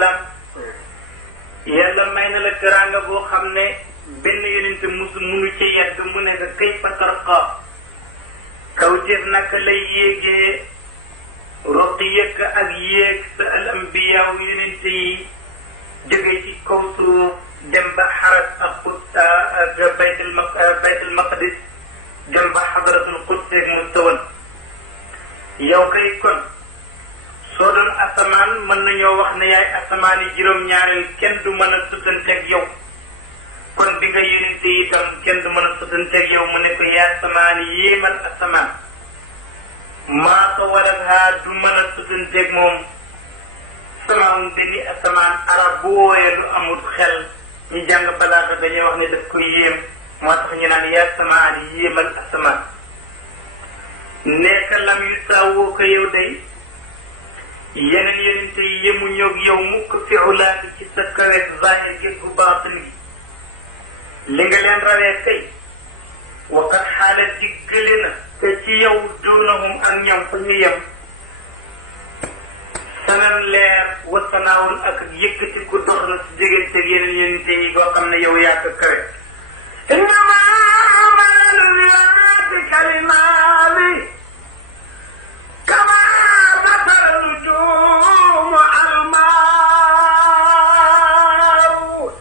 salaam yàlla may na la teraanga boo xam ne benn yonent munu ci yegg mu ne kayfa tarqa kawteef naka lay yéegee roqiyek ak yéeg sa al ambiyaaw yonent yi jóge ci kaw suuf dem ba xaras ak baytul maqdis dem ba xadaratul quds ak mustawan yow kay kon soo doon asamaan mën nañoo wax ne yaay asamaan yi juróom-ñaareel kenn du mën a suttanteeg yow kon bi nga yonente itam kenn du mën a suttanteeg yow mu ne ko yaa asamaan yéemal asamaan maa ko waral haa du mën a suttanteeg moom samaan benni asamaan arab bu wooyee lu amul xel ñu jàng balaaxa dañuy wax ne daf ko yéem moo tax ñu naan yaa asamaan yéemal asamaan nekk lam yu saawoo ko yow day yeneen yonente yi yemu ñoog yow mukk fi ulaati ci sa kaweeg zahir gi gu baatin gi li nga leen rawee tey waqat xaala diggale na te ci yow duunahum ak ñoom fa ñu yem sanan leer wasanaawul ak yëkkati ku dox na si digganteeg yeneen yonente yi boo xam ne yow yaa ko kawe innama amalu yaati kalimaati kama basara nujumu almaaw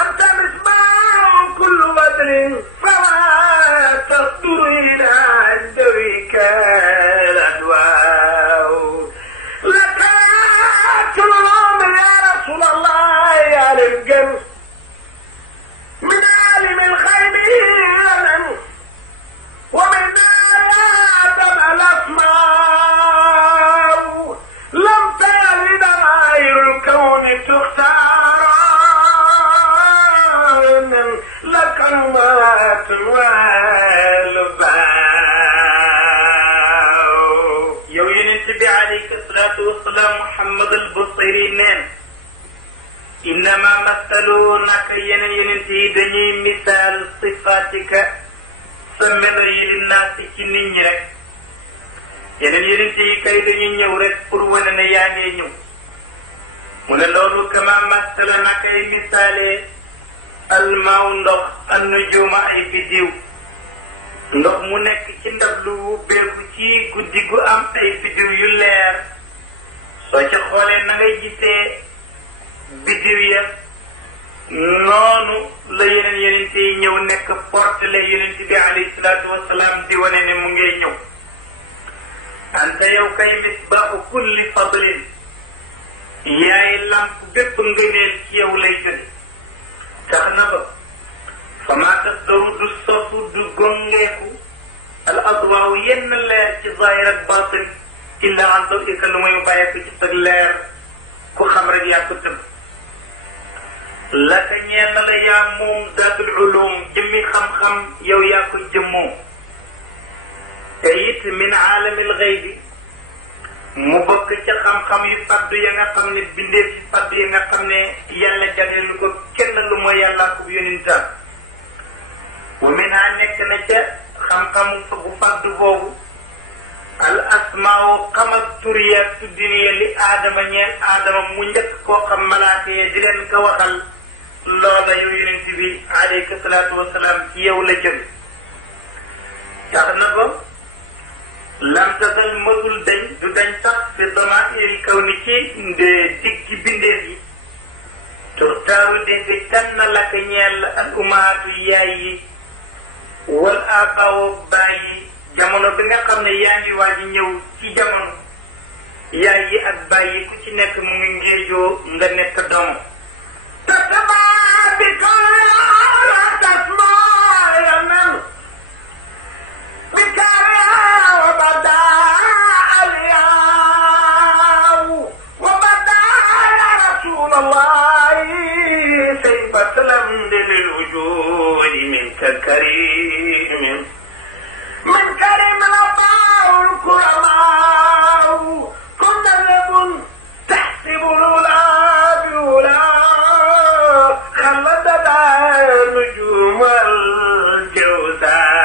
anta misbaahu kullu badrin fama tasduru ila dawika aladwaaw lakaatulum ya rasul allah ya leen gën min alim alxaybi lan wa min adam alasmaaw lam talid غير الكون تختار لك المات والباو yow yonent bi alayka salaatu wasalaam Muhammad al-Busiri neen innama masalu naka yeneen yonent yi dañuy misaal sifaatika sa melo yi linnaasi ci nit ñi rek yeneen yonent yi kay dañuy ñëw rek pour wane ne yaa ngee ñëw mu ne loolu kama masala nakay misaale almaaw ndox an nujuma ay biddiw ndox mu nekk ci ndab lu beeku ci guddi gu am ay biddiw yu leer soo ca xoolee na ngay gisee biddiw ya noonu la yeneen yonent yi ñëw nekk portele yonent bi alayhi salaatu wasalaam di wane ne mu ngee ñëw anta yow kay misbaaxu kulli fadlin yaay lamp bépp ngëneel ci yow lay jóge tax na ba fa maa tasdaru du sosu du gongeeku al adwaaw yenn leer ci zahir ak batin illa an dawika lu muy bàyyeeku ci sag leer ku xam rek yaa ko tëb la ka ñeel na la yaa moom daatul ulum jëmmi xam-xam yow yaa ko jëmmoo te it min aalamil xaybi mu bokk ca xam-xam yu faddu ya nga xam ne bindeef ci faddu ya nga xam ne yàlla jagleelu ko kenn lu mooy yàllaa ko yonentam wa min ha nekk na ca xam-xam bu faddu boobu al asmaaw xamal tur ya tuddiniya li aadama ñeel aadama mu njëkk koo xam malaaka ya di leen ko waxal loola yow yonent bi alayka salaatu wasalaam ci yow la jëm tax na ko lam tasal mësul dañ du dañ sax fi damaa'il kaw ni ci diggi bindeef yi tuxtaaru defi tànn la ko ñeel al umaatu yaay yi wal aabaawu baay yi jamono bi nga xam ne yaa ngi waaj ñëw ci jamono yaay yi ak baay yi ku ci nekk mu ngi ngéejoo nga nekk doom كريم من كريم الأطاع الكرماء كن لب تحسب الأولى بأولى خلدت نجوم الجوزاء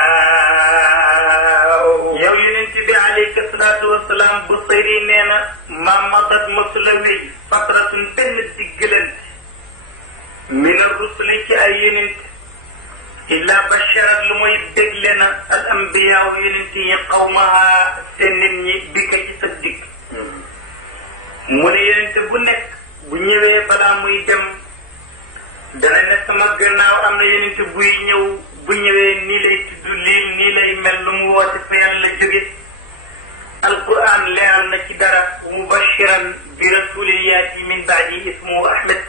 yow yonent bi alayka salaatu wasalaam Busiri nee na ma matat masulami fatratun benn digg yónni ci ay yonent illa basharat lu mooy dégle na al ambiyaaw yonent yi qawmaha seen nit ñi bi ka ci sa dikk mu ne yonent bu nekk bu ñëwee balaa muy dem dana ne sama gannaaw am na yonent buy ñëw bu ñëwee nii lay tudd lii nii lay mel lu mu woote fa yàlla jóge alquran leeral na ci dara mubashiran bi rasulin yaati min baadi ismuhu ahmed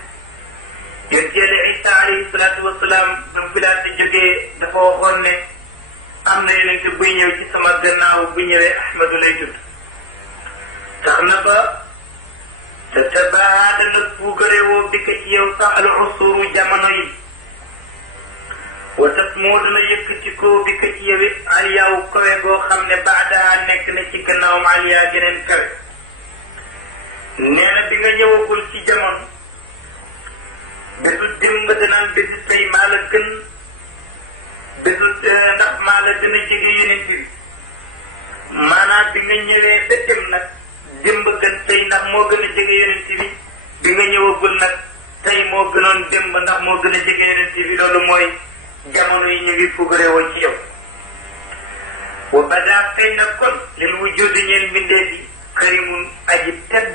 yonent yàlla isa alayhi salaatu wasalaam ba mu fi laata jógee dafa waxoon ne am na yonent buy ñëw ci sama gannaaw bu ñëwee ahmedu lay tudd tax na ba te tabaada na puugare woo bi ka ci yow sax al usuru jamono yi watat moo dana yëkkati ko bi ka ci yow it aliyaaw kawe goo xam ne baada nekk na ci gannaawam aliyaa geneen kawe nee na bi nga ñëwagul ci jamono bésu démb danaan bésu tey maa la gën bésu ndax maa la gën a jege yonent bi maanaam bi nga ñëwee ba dem nag démb gën tey ndax moo gën a jege yonent bi nga ñëwagul nag tey moo gënoon démb ndax moo gën a jege yonent bi loolu mooy jamono yi ñu ngi fugare woon ci yow wa badaa tey nag kon lil wujudi ñeel mbindee bi karimun aji tedd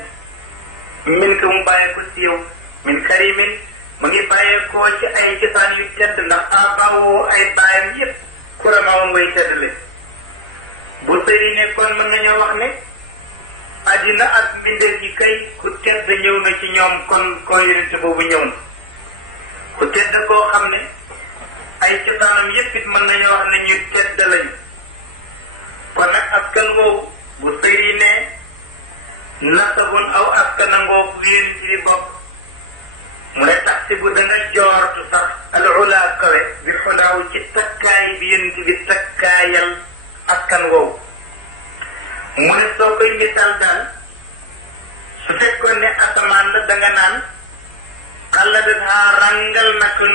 min ko mu bàyyee ko ci yow min karimin mu ngi bàyyeekoo ci ay cosaan yu tedd ndax abawoo ay baayam yépp kuramaawoon way tedd leen bu sëri ne kon mën nañoo wax ne àddina ak mbindeef yi kay ku tedd ñëw na ci ñoom kon yonent boobu ñëw na ku tedd koo xam ne ay cosaanam yépp it mën nañoo wax ne ñu tedd lañu kon nag askan woowu bu sëri ne nasabun aw askan angoo yonent bi bokk mu ne tax si bu danga joortu sax al ula kawe bi xulaaw ci takkaay bi yonent bi takkaayal askan woowu mu ne soo koy misaal daal su fekkoon ne asamaan la danga naan xalladathaa rangal na ko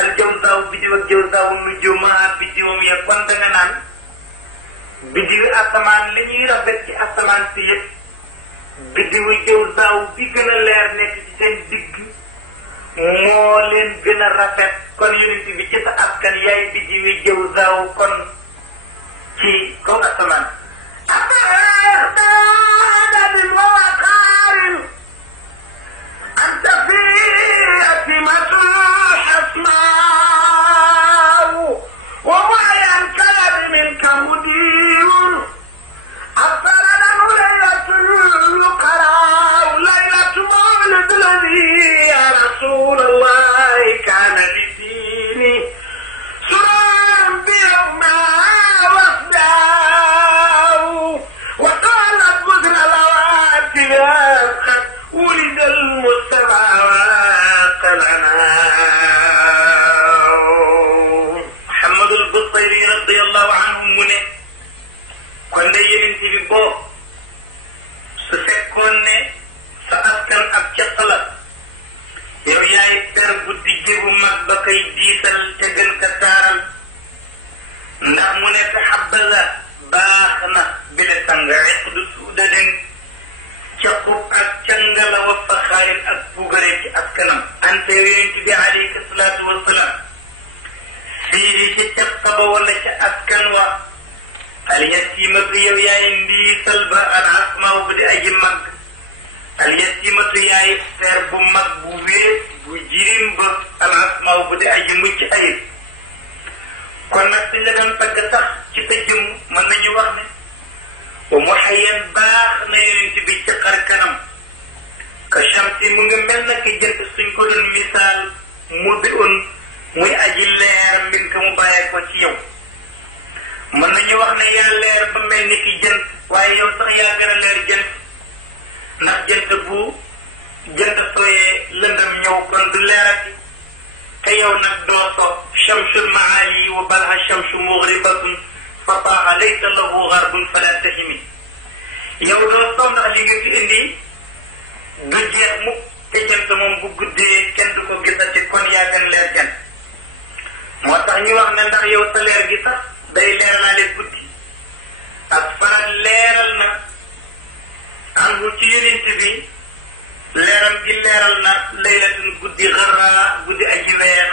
al jawzaaw biddiw ak jawzaaw nujuumahaa biddiwam ya kon danga naan biddiwi asamaan li ñuy rafet ci asamaan si yëpp biddiwu jawzaaw bi gën a leer nekk ci seen digg moo leen gën a rafet kon yonent bi ci sa askan yaay biddiwi jawzaaw kon ci kaw asamaan أنت في أتمة الحسماء ومعي الكلب منك مدير أفرنا ليلة القراء ليلة مولد الذي يا رسول الله كان لديني سرا بيوما وفداه وقالت بذر الأواتي ولد المصطفى وقلنا محمد البصيري رضي الله عنه mu ne kon de yonent bi boo su fekkoon ne sa askan ak caq la yow yaay per bu dijje bu mag ba koy diisal te gën ka taaral ndax mu ne taxabaza baax na bi la sang iqdu suudaden caqub ak cangala wa faxaarin ak bugare ci askanam ante yonent bi alayhi salaatu wasalaam fii ci caq ba wala ca askan wa al yatimatu yow yaay ndiisal ba al asmaaw bu di aji mag al yatimatu yaay feer bu mag bu wéet bu jirim ba al asmaaw bu di aji mucc ayib kon nag suñ la doon tagg sax ci sa jëm mën nañu wax ne wa muhayyan baax na yonent bi ci xar kanam ka shamsi mu ngi mel na ki jënt suñ ko doon misaal mu bi un muy aji leer mbir ka mu bàyyee ko ci yow mën nañu wax ne yaa leer ba mel ni ki jënt waaye yow sax yaa gën a leer jënt ndax jënt bu jënt sooyee lëndam ñëw kon du leerati te yow nag doo so shamsul maali wa balha shamsu mughribatun fa taaxa laysa lahu garbun fala tahimi yow doo so ndax li nga fi indi du jeex mukk te jënt moom bu guddee kenn du ko gisati kon yaa gën leer jënt moo tax ñu wax ne ndax yow sa leer gi sax day leeralaale guddi ak farat leeral na angu ci yonent bi leeram gi leeral na laylatun guddi xarra guddi aji weex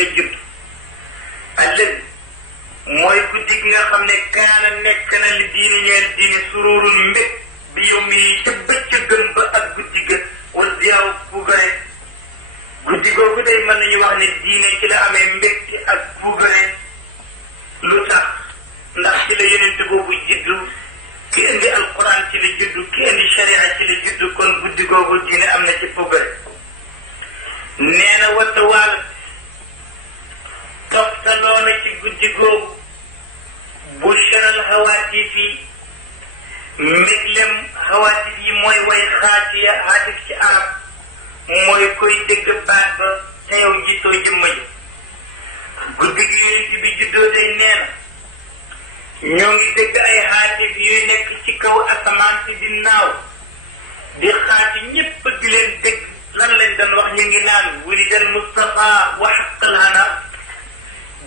la judd alladi mooy guddi gi nga xam ne kaana nekk na li diine ñeel diine sururul mbég bi yow mi ca bëccëgëm ba ak guddi ga wala diyaaw puugare guddi googu day mën nañu wax ne diine ci la amee mbégte ak puugare lu tax ndax ci la yonent boobu juddu ki indi alquran ci la juddu ki indi sharia ci la juddu kon guddi googu diine am na ci puugare nee na wata wàll toftaloo na ci guddi googu bu sharal xawaatif yi mbiglem xawaatif yi mooy way xaatiya xaatif ci arab mooy koy dégg baat ba te yow gisoo jëmma ji guddi gi yonent bi juddoo day nee na ñoo ngi dégg ay xaatif yuy nekk ci kaw asamaan si di naaw di xaati ñépp di leen dégg lan lañ doon wax ñu ngi naan wulidal Mustafa wa haqqal hana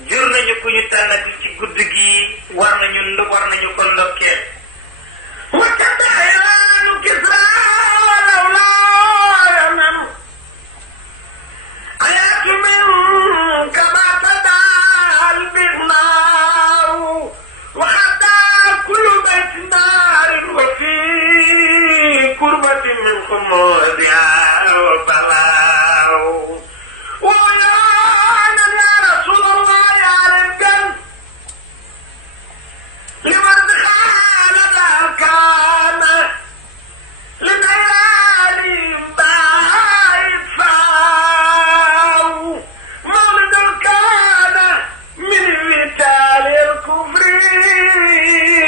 jur nañu ku ñu tànnati ci guddi gi war nañu ko ndokkeel وكتايان كسرى ولولا يمن حياة منك ما تدعى البغناء وحتى كل بيت نار وفي كربة من خمودها وبلاء ويانا يا رسول الله على الجنة لمن خان الأركان لليالي باعت فاو مولد كان من وتال الكفر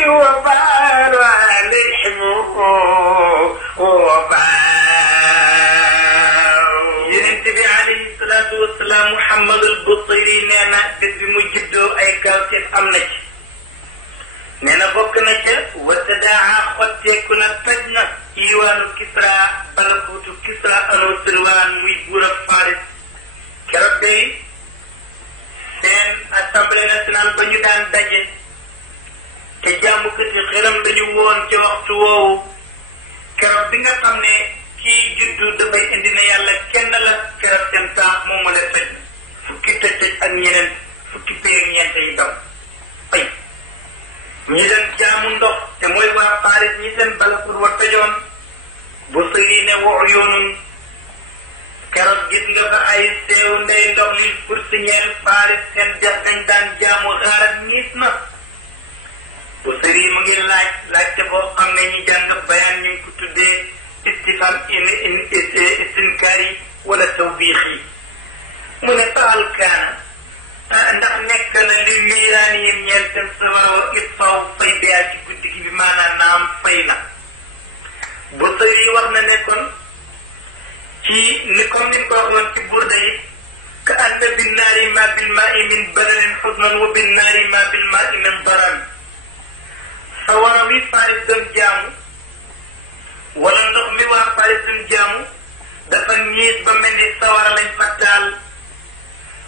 وبال عليهم وبال ينتبه عليه الصلاة والسلام محمد البصيري نانا دد مجدو أي كاوتيف أمنك nee na bokk na ca watadaa xotteeku na toj na iwaanu Kisra balakuutu Kisra ano Silwaan muy buur ak Faris keroog day seen assemblée nationale ba ñu daan daje te jaamukati xelam dañu woon ca waxtu woowu keroog bi nga xam ne kii juddu dafay indi na yàlla kenn la keroog seen taax moomu la toj fukki tëj ak ñeneen fukki pay ak ñeent yi daw ay ñi leen jaamu ndox te mooy waa Faris ñi seen balakur wa tojoon bu sëyi ne wax yoonun keroog gis nga fa ay seew ndey ndox lil kursi ñeel Faris seen dex dañ daan jaamu xaarat niis na bu sëyi mu ngi laajte boo xam ne ñi jàng bayaan ñu ngi ko tuddee istifham istinkaari wala tawbiix yi mu ne faal kaana ndax nekk na li niiraan yi ñeel seen sawara it faw fay beyaa ci guddi gi bi maanaam naam fay na bu sëy wax na nekkoon ci ni comme ni ko waxoon ci burda yi ka anna binnaari ma bil maa'i min bananin xusnan wa binnaari ma bil maa'i min daran sawara wi Faris doon jaamu wala ndox mi waa Faris doon jaamu dafa ñiis ba mel ni sawara lañ fa taal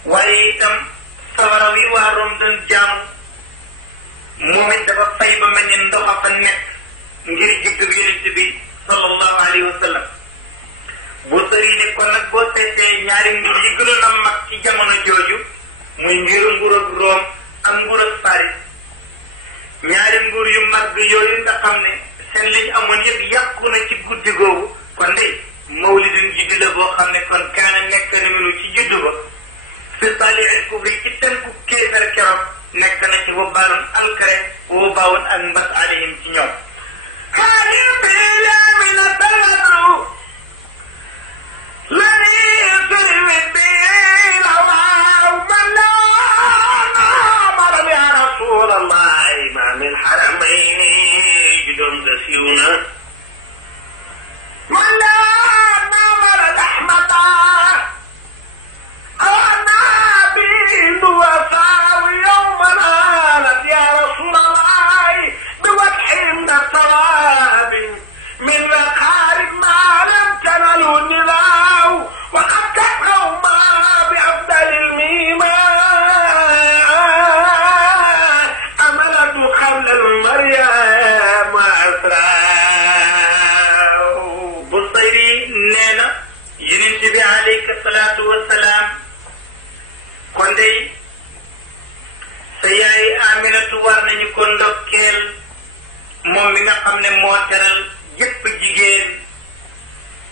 waaye itam sawara wi waa Rom doon jaamu moom it dafa fay ba mel ni ndox a fa nekk ngir juddu yonent bi sallallahu alayhi wa sallam bu sëri ne kon nag boo seetee ñaari nguur yi gënoon a mag ci jamono jooju muy nguur ak Rom ak nguur ak Faris ñaari nguur yu mag yooyu nga xam ne seen liñ amoon yëpp yàqu na ci guddi googu kon de mawlidun juddu la boo xam ne kon kaana nekk na melu ci juddu ba fi saalihil kufri ci tënku kéefar keroog nekk na ci wabaalun alkare wabaawun ak mbas alayhim ci ñoom xaalim bila min atalatu lani sirwit bila waaw man la maram ya rasulallah ma min xaramayni judum dasiwna man la namar rahmata وفاو يوم نالت يا رسول الله بوجه من الثواب من مخارج ما لم تنلوا النلاو وقد كفروا ما بأفضل الميمان أملت قبل المريم أسرار jëpp jigéen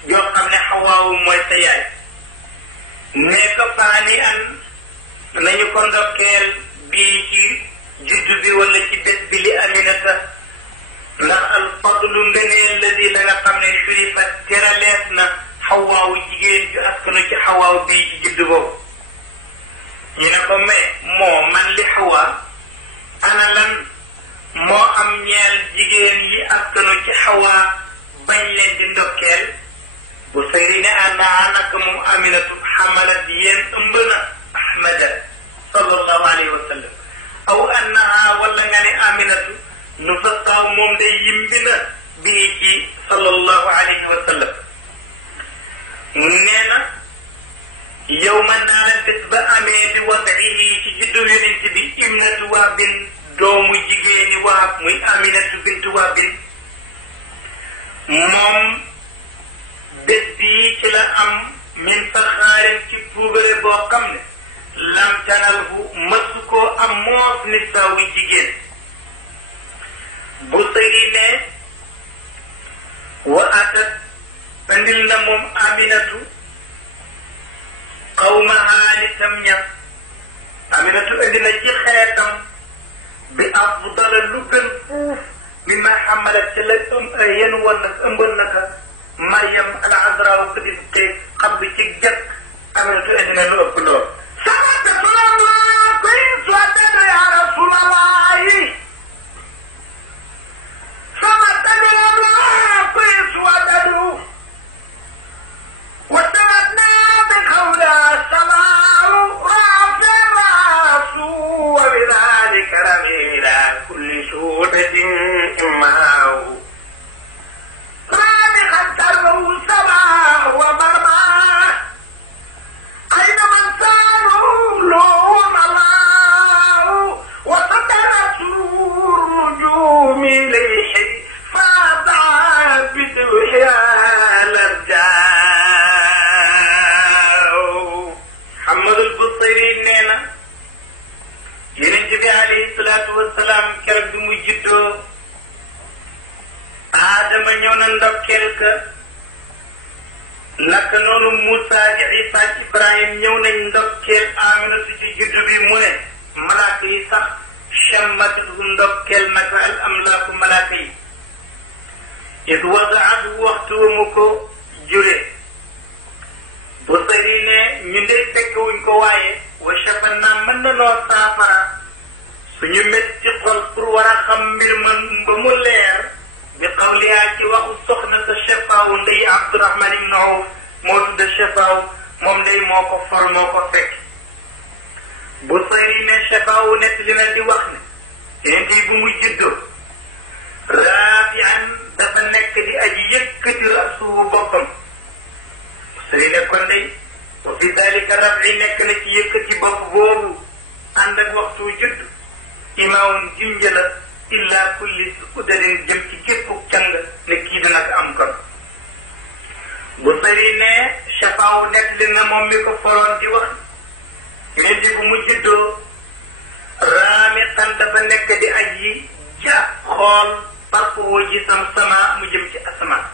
joo xam ne xawaawu mooy sa yaay ne ko faani an nañu ko ndokkeel bii ci juddu bi wala ci bés bi li Aminata ndax al fadlu ngëneel ladi la nga xam ne shurifa teralees na xawaawu jigéen ju askanu ci xawaaw bii ci juddu boobu ñu ne ko mais moo man li xawaa ana lan moo am ñeel jigéen yi askanu ci xawaa bañ leen di ndokkeel bu sayri ne àndaa naka moom Aminatu xamalat yéen ëmb na Ahmada sallallahu alayhi wa sallam aw annaha wala nga ne Aminatu nu fassaaw moom day yimbi na bii ci sallallahu alayhi wa sallam nee na yow man naa la bés ba amee bi wadihi ci juddu yonent bi ibnatu Wahbin doomu jigéeni Wahb muy Aminatu bintu Wahbin moom bés bii ci la am min faxaarin ci puugare boo xam ne lam tanalhu mësu koo am moos nisaawi jigéen bu sëyi ne wa atat andil na moom Aminatu qawmaha nitam ña Aminatu andi na ci xeetam bi afdala lu gën fuuf mimma xamalat ci la yéen woon nag ëmbal naka Maryam al Azra ko di tey xam bi ci jëkk Aminatu andi na lu ëpp lool ya Rasulallahi sama tagilama kuis wadadu واتمتنا بقولها السماء رافع راسه وبذلك رمي الى كل سودة إماه رابخا ترمه السماء ومرماه أين من ساروا لهم الله وستر سرور نجوم إليه فاضع بدوحها الأرجاء yonent bi alayhi salaatu wasalaam keroog bi mu juddoo Aadama ñëw na ndokkeel ka naka noonu Moussa di Isa Ibrahim ñëw nañ ndokkeel Aminatu ci juddu bi mu ne malaaka yi sax chammatatu ndokkeel naka al amlaaku malaaka yi it wadaatu waxtu mu ko jure bu sëri ne ñu ndey fekkewuñ ko waaye wa shaban naa mën na noo saafara suñu métti xol pour war a xam mbir man ba mu leer bi xawliyaa ci waxu soxna sa Shafaaw ndey Abdurahman ibn Awf moo tudda Shafaaw moom ndey moo ko for moo ko fekk bu sëri ne Shafaaw nett li na di wax ne yonent yi bu mu juddoo raafian dafa nekk di aji yëkkati rasuhu boppam sëri ne kon ndey wa fi dalika rabi nekk na ci yëkkati bopp boobu ànd ak waxtu judd imaawun junjala illa kulli udadin jëm ci képp càng ne kii dina ko am kon bu sëri ne Shafaaw nekk li na moom mi ko foroon di wax yonent bu mu juddoo raamiqan dafa nekk di aji ja xool parcours ji sama mu jëm ci asamaan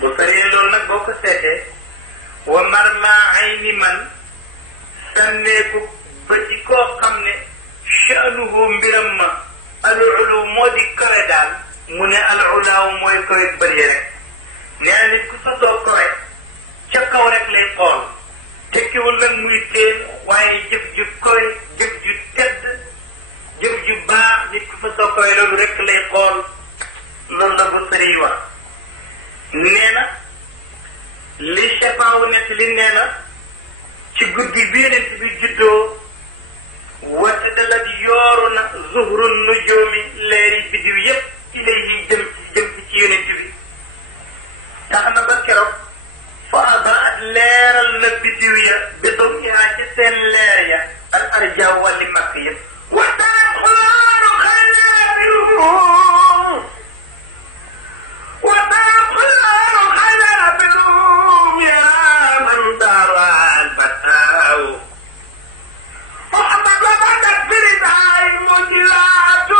bu sëri loolu nag boo ko seetee wa marma ayni man sànneeku ba ci koo xam ne sha'nuhu mbiram ma al-ulu moo di kawe daal mu ne al-ulaaw mooy kawe bëri rek nee na nit ku sosoo kawe ca kaw rek lay xool tekkiwul nag muy teen waaye jëf ju kawe jëf ju tedd jëf ju baax nit ku sosoo kawe loolu rek lay xool loolu la bu sëriñ wax nee na li Shafaaw nekk li nee na ci guddi bi yonent bi juddoo wata dalat yooru na zuhrun nujoomi leeri biddiw yépp ilayhi jëm ci yonent bi tax na ba keroog fa adaat leeral na biddiw ya bi doom ihaa ci seen leer ya al arjaaw wàlli makk yépp waxtaan xulaanu xayaabirum waxtaan xulaanu xayaabirum yaa man daaru albataaw محمد وبعد الفرداء مجلات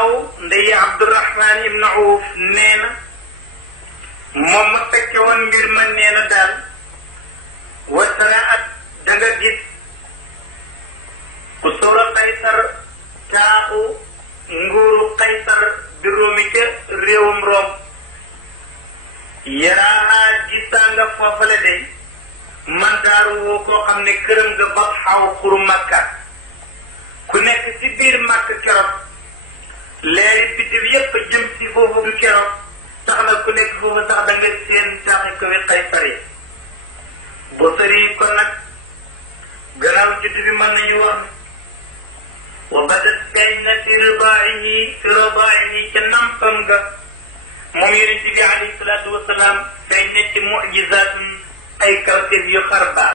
Asmaaw ndey Abdurahman ibn Awf nee na moom ma fekke woon mbir ma nee na daal wasaraat da nga gis ku sóora Qaysar taaxu nguuru Qaysar di Roomi ca réewum Room yaraaha gisaa nga foofale de mandaaru woo koo xam ne këram nga ba xaw xuru Makka ku nekk ci biir Makka keroog leeri biddiw yépp jëm ci foofu du keroog tax na ku nekk foofu sax da nga seen taaxi ko wi Qaysar yi Busiri kon nag gannaaw judd bi mën nañu wax wa badat feeñ na fi ridaa'ihi ca nampam ga moom yonent bi alayhi salaatu wasalaam feeñ na ci mu'jizaat ay kawteef yu xar baax